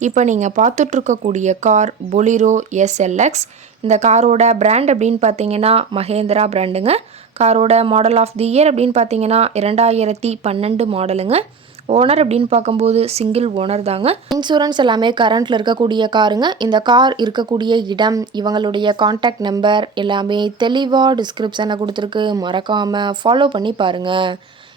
இப்போ நீங்கள் பார்த்துட்ருக்கக்கூடிய car Bolero SLX இந்த காரோட பிராண்ட் அப்படின்னு பார்த்தீங்கன்னா மகேந்திரா பிராண்டுங்க காரோட மாடல் ஆஃப் தி இயர் அப்படின்னு பார்த்தீங்கன்னா இரண்டாயிரத்தி பன்னெண்டு மாடலுங்க ஓனர் அப்படின்னு பார்க்கும்போது சிங்கிள் ஓனர் தாங்க. இன்சூரன்ஸ் எல்லாமே கரண்ட்டில் இருக்கக்கூடிய காருங்க. இந்த கார் இருக்கக்கூடிய இடம் இவங்களுடைய காண்டாக்ட் நம்பர் எல்லாமே தெளிவாக டிஸ்கிரிப்ஷனில் கொடுத்துருக்கு. மறக்காமல் ஃபாலோ பண்ணி பாருங்கள்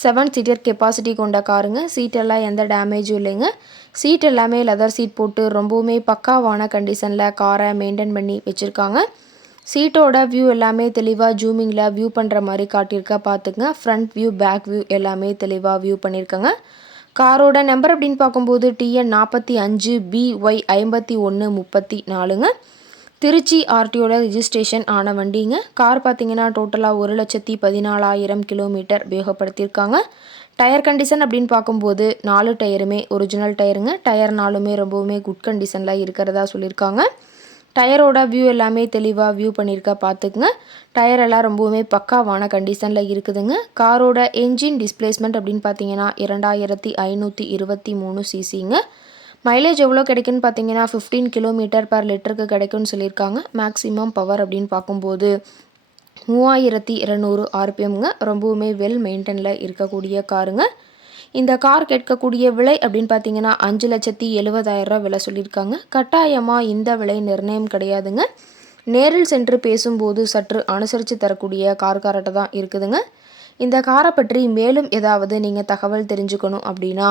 செவன் சீட்டர் கெப்பாசிட்டி கொண்ட காருங்க சீட்டெல்லாம் எந்த டேமேஜும் இல்லைங்க. சீட் எல்லாமே லெதர் சீட் போட்டு ரொம்பவுமே பக்காவான கண்டிஷனில் காரை மெயின்டைன் பண்ணி வச்சுருக்காங்க. சீட்டோட வியூ எல்லாமே தெளிவாக ஜூமிங்கில் வியூ பண்ணுற மாதிரி காட்டியிருக்கா பார்த்துங்க ஃப்ரண்ட் வியூ பேக் வியூ எல்லாமே தெளிவாக வியூ பண்ணியிருக்கங்க. காரோட நம்பர் அப்படின்னு பார்க்கும்போது டிஎன் நாற்பத்தி அஞ்சு பிஒய் ஐம்பத்தி ஒன்று முப்பத்தி நாலுங்க. திருச்சி ஆர்டிஓவில் ரிஜிஸ்ட்ரேஷன் ஆன வண்டிங்க. கார் பார்த்தீங்கன்னா டோட்டலாக ஒரு லட்சத்தி பதினாலாயிரம் கிலோமீட்டர் உபயோகப்படுத்தியிருக்காங்க டயர் கண்டிஷன் அப்படின்னு பார்க்கும்போது நாலு டயருமே ஒரிஜினல் டயருங்க. டயர் நாலுமே ரொம்பவுமே குட் கண்டிஷனில் இருக்கிறதா சொல்லியிருக்காங்க. டயரோட வியூ எல்லாமே தெளிவாக வியூ பண்ணியிருக்கா பார்த்துக்குங்க. டயர் எல்லாம் ரொம்பவுமே பக்காவான கண்டிஷனில் இருக்குதுங்க. காரோட என்ஜின் டிஸ்பிளேஸ்மெண்ட் அப்படின்னு பார்த்தீங்கன்னா இரண்டாயிரத்தி ஐநூற்றி இருபத்தி மூணு சிசிங்க. மைலேஜ் எவ்வளோ கிடைக்குன்னு பார்த்தீங்கன்னா ஃபிஃப்டீன் கிலோமீட்டர் பர் லிட்டருக்கு கிடைக்கும்னு சொல்லியிருக்காங்க. மேக்ஸிமம் பவர் அப்படின்னு பார்க்கும்போது மூவாயிரத்தி இரநூறு ஆர்பிஎம்ங்க ரொம்பவுமே வெல் மெயின்டெனில் இருக்கக்கூடிய காருங்க இந்த கார் கேட்கக்கூடிய விலை அப்படின்னு பார்த்தீங்கன்னா அஞ்சு லட்சத்தி எழுபதாயிரரூவா விலை சொல்லியிருக்காங்க. கட்டாயமாக இந்த விலை நிர்ணயம் கிடையாதுங்க. நேரில் சென்று பேசும்போது சற்று அனுசரித்து தரக்கூடிய கார்காரட்டை தான் இருக்குதுங்க. இந்த காரை பற்றி மேலும் ஏதாவது நீங்கள் தகவல் தெரிஞ்சுக்கணும் அப்படின்னா